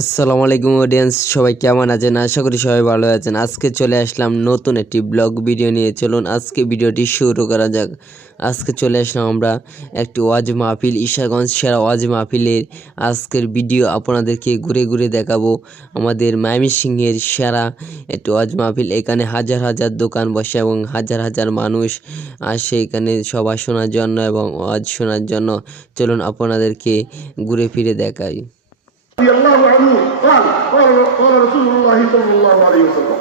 আসসালামু আলাইকুম অডিয়েন্স, সবাই কেমন আছেন? আশা করি সবাই ভালো আছেন। আজকে চলে আসলাম নতুন একটি ব্লগ ভিডিও নিয়ে। চলুন আজকে ভিডিওটি শুরু করা যাক। আজকে চলে আসলাম আমরা একটি ওয়াজ মাহফিল, ঈশাগঞ্জ সেরা ওয়াজ মাহফিলের আজকের ভিডিও আপনাদেরকে ঘুরে ঘুরে দেখাবো। আমাদের ময়মনসিংহের সেরা একটি ওয়াজ মাহফিল। এখানে হাজার হাজার দোকান বসে এবং হাজার হাজার মানুষ আসে এখানে সভা শোনার জন্য এবং ওয়াজ শোনার জন্য। চলুন আপনাদেরকে ঘুরে ফিরে দেখাই। رضي الله عنه قال رسول الله صلى الله عليه وسلم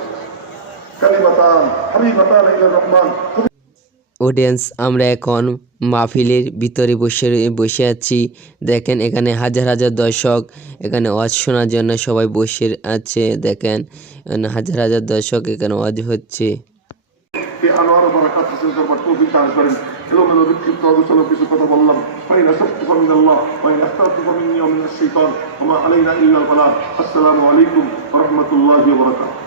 كلمتان حبيبتان الى الرحمن। অডিয়েন্স, আমরা এখন মাহফিলের ভিতরে বসে আছি। দেখেন এখানে হাজার হাজার দর্শক এখানে ওয়াজ শোনার জন্য সবাই বসে আছে। দেখেন হাজার হাজার দর্শক এখানে ওয়াজ হচ্ছে। এলোমেলো বিক্ষিপ্ত আলোচনা কিছু কথা বললাম। ফাইন আসাবতু ফামিনাল্লাহ ওয়া ইন আখতাতু ফামিন্নী ওয়া মিনাশ শাইতান ওয়া মা আলাইনা ইল্লাল বালাগ। আসসালামু আলাইকুম ওয়া রাহমাতুল্লাহি ওয়া বারাকাতুহু।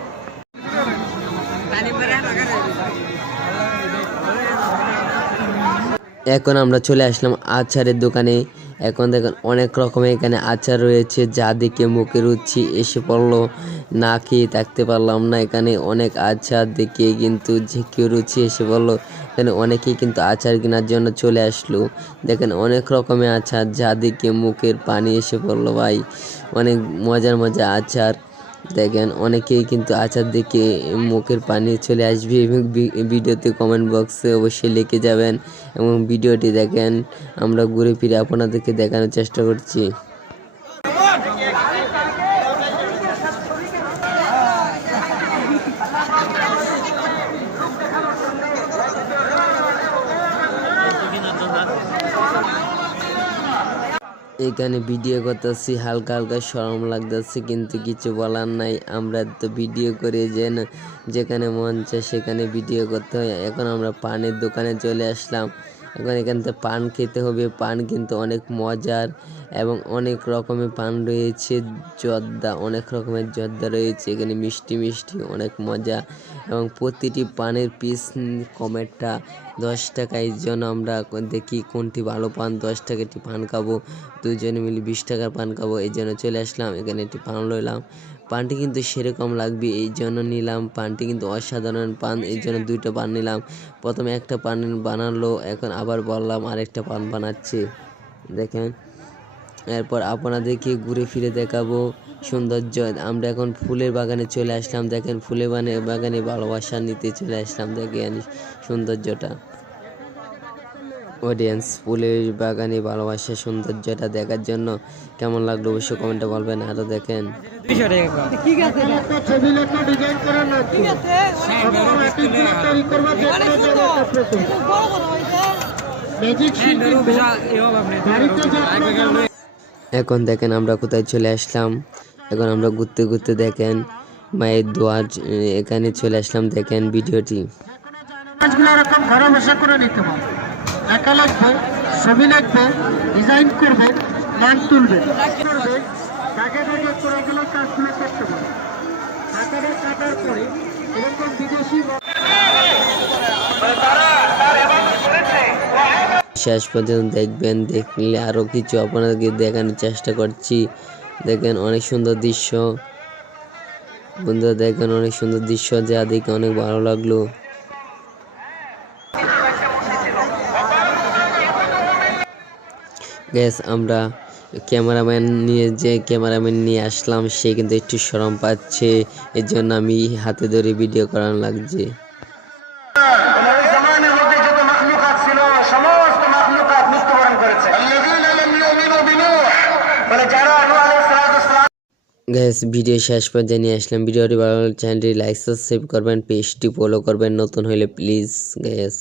এখন আমরা চলে আসলাম আচারের দোকানে। এখন দেখেন অনেক রকমের এখানে আচার রয়েছে, যা দেখে মুখে রুচি এসে পড়লো, না খেয়ে থাকতে পারলাম না। এখানে অনেক আচার দেখে কিন্তু যে কেউ রুচি এসে পড়লো। এখানে অনেকেই কিন্তু আচার কেনার জন্য চলে আসলো। দেখেন অনেক রকমের আচার, যা দেখে মুখের পানি এসে পড়লো ভাই। অনেক মজার মজার আচার। দেখেন অনেকেই কিন্তু আচার দেখে মুখের পানি চলে আসবে এবং ভিডিওতে কমেন্ট বক্সে অবশ্যই লিখে যাবেন এবং ভিডিওটি দেখেন। আমরা ঘুরে ফিরে আপনাদেরকে দেখানোর চেষ্টা করছি। এখানে ভিডিও করতেছি, হালকা হালকা শরম লাগতেছে, কিন্তু কিছু বলার নাই। আমরা তো ভিডিও করে যেখানে মন চায় সেখানে ভিডিও করতে হয়। এখন আমরা পানের দোকানে চলে আসলাম। এখন এখান থেকে পান খেতে হবে। পান কিন্তু অনেক মজার এবং অনেক রকমের পান রয়েছে। জর্দা, অনেক রকমের জর্দা রয়েছে এখানে, মিষ্টি মিষ্টি অনেক মজা। এবং প্রতিটি পানের পিস কমেরটা 10 টাকা। এই জন্য আমরা দেখি কোনটি ভালো পান, 10 টাকা একটি পান খাবো, দুজনে মিলে 20 টাকার পান খাবো। এই জন্য চলে আসলাম, এখানে একটি পান লইলাম। পানটি কিন্তু সেরকম লাগবে এই জন্য নিলাম। পানটি কিন্তু অসাধারণ পান, এই জন্য 2টা পান নিলাম। প্রথমে একটা পান বানালো, এখন আবার বললাম আরেকটা পান বানাচ্ছে। দেখেন এরপর আপনাদেরকে ঘুরে ফিরে দেখাবো সৌন্দর্য। আমরা এখন ফুলের বাগানে চলে আসলাম। দেখেন ফুলের বাগানে ভালোবাসা নিতে চলে আসলাম। দেখেন সৌন্দর্যটা। অডিয়েন্স, ফুলের বাগানে ভালোবাসা সৌন্দর্যটা দেখার জন্য কেমন লাগলো অবশ্যই কমেন্টে বলবেন। আরো দেখেন এখন দেখেন আমরা কোথায় চলে আসলাম। এখন আমরা ঘুরতে ঘুরতে দেখেন মায়ের দোয়ার এখানে চলে আসলাম। দেখেন ভিডিওটি। একা লাগবে, ছবি লাগবে, ডিজাইন করবে, মান তুলবে, দাগে দাগে করে গেলে কাজগুলো করতে পারে। আকারে কাটার পরে এরকম বিদেশি শেষ পর্যন্ত দেখবেন। দেখলে আরো কিছু আপনাদেরকে দেখানোর চেষ্টা করছি। দেখেন অনেক সুন্দর দৃশ্য বন্ধুরা, দেখেন অনেক সুন্দর দৃশ্য, যা দেখে অনেক ভালো লাগলো। গ্যাস আমরা ক্যামেরাম্যান নিয়ে আসলাম, সে কিন্তু একটু শরম পাচ্ছে, এর জন্য আমি হাতে ধরে ভিডিও করানো লাগছে। গ্যাস ভিডিও শেষ পর্যায়ে নিয়ে আসলাম। ভিডিওটি ভালো লাগলে চ্যানেলটি লাইক সাবস্ক্রাইব করবেন, পেজটি ফলো করবেন নতুন হলে প্লিজ গ্যাস।